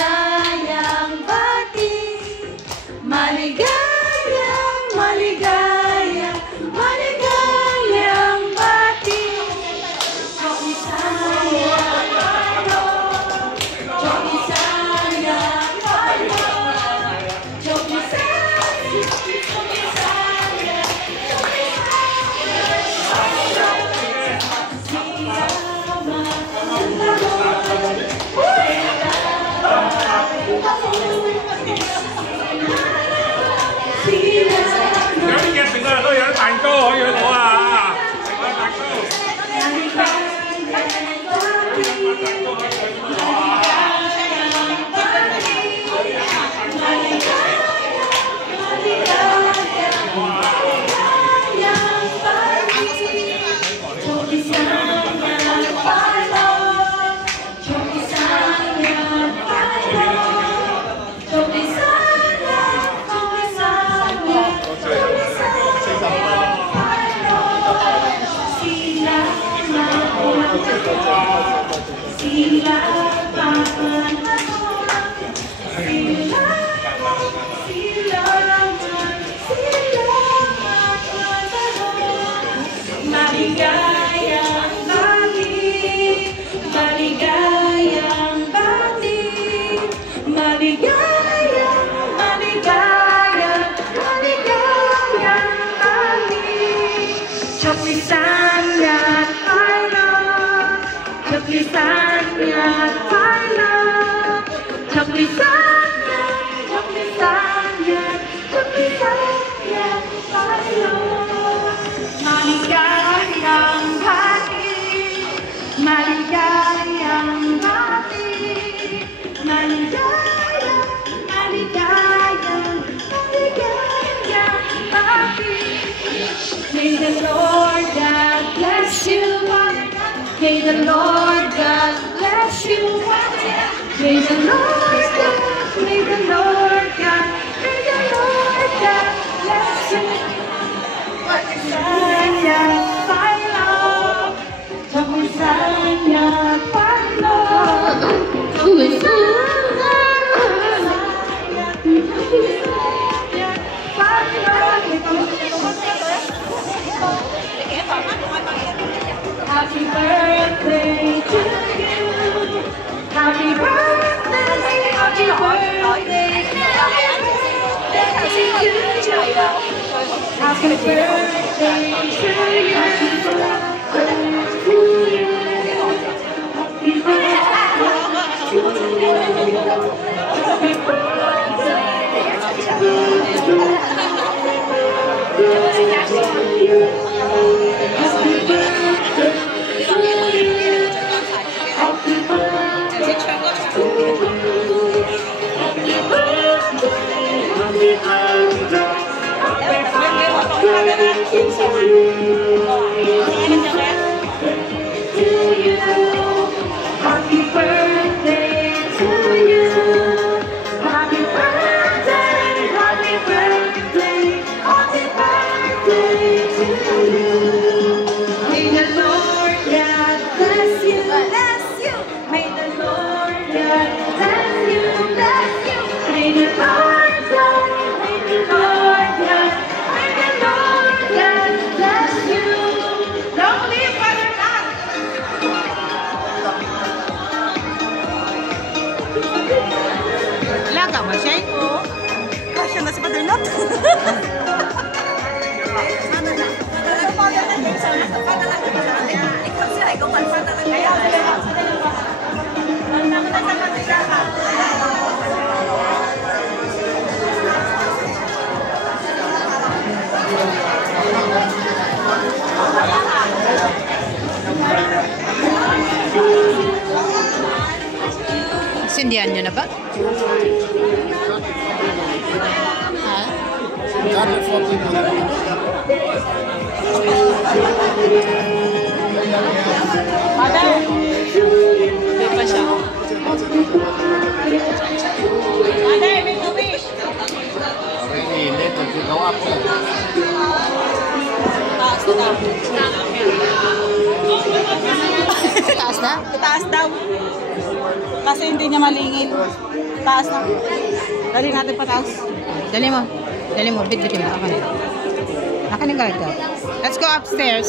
maligayang bati, maligayang, maligayang, maligayang bati. Chomisayang palo, chomisayang palo, chomisayang, chomisayang, May the Lord God bless you. May the Lord God bless you. May the Lord God, may the Lord God, may the Lord God bless you. Chomisaya palo, chomisaya palo, chomisaya Happy birthday to you. Happy birthday, happy birthday, happy birthday to you. Happy birthday to you. Laga ba siya ito? Kasya na si Padernot. Sindihan nyo na ba? Ha? Mother! Hindi pa siya. Mother, make a wish! Taas na? Taas daw. Kasi hindi niya malingin. Taas na. Dali natin pa taas. Dali mo. Dali mo. Bit-bitin mo. Akin. Akin yung galit ka. Let's go upstairs.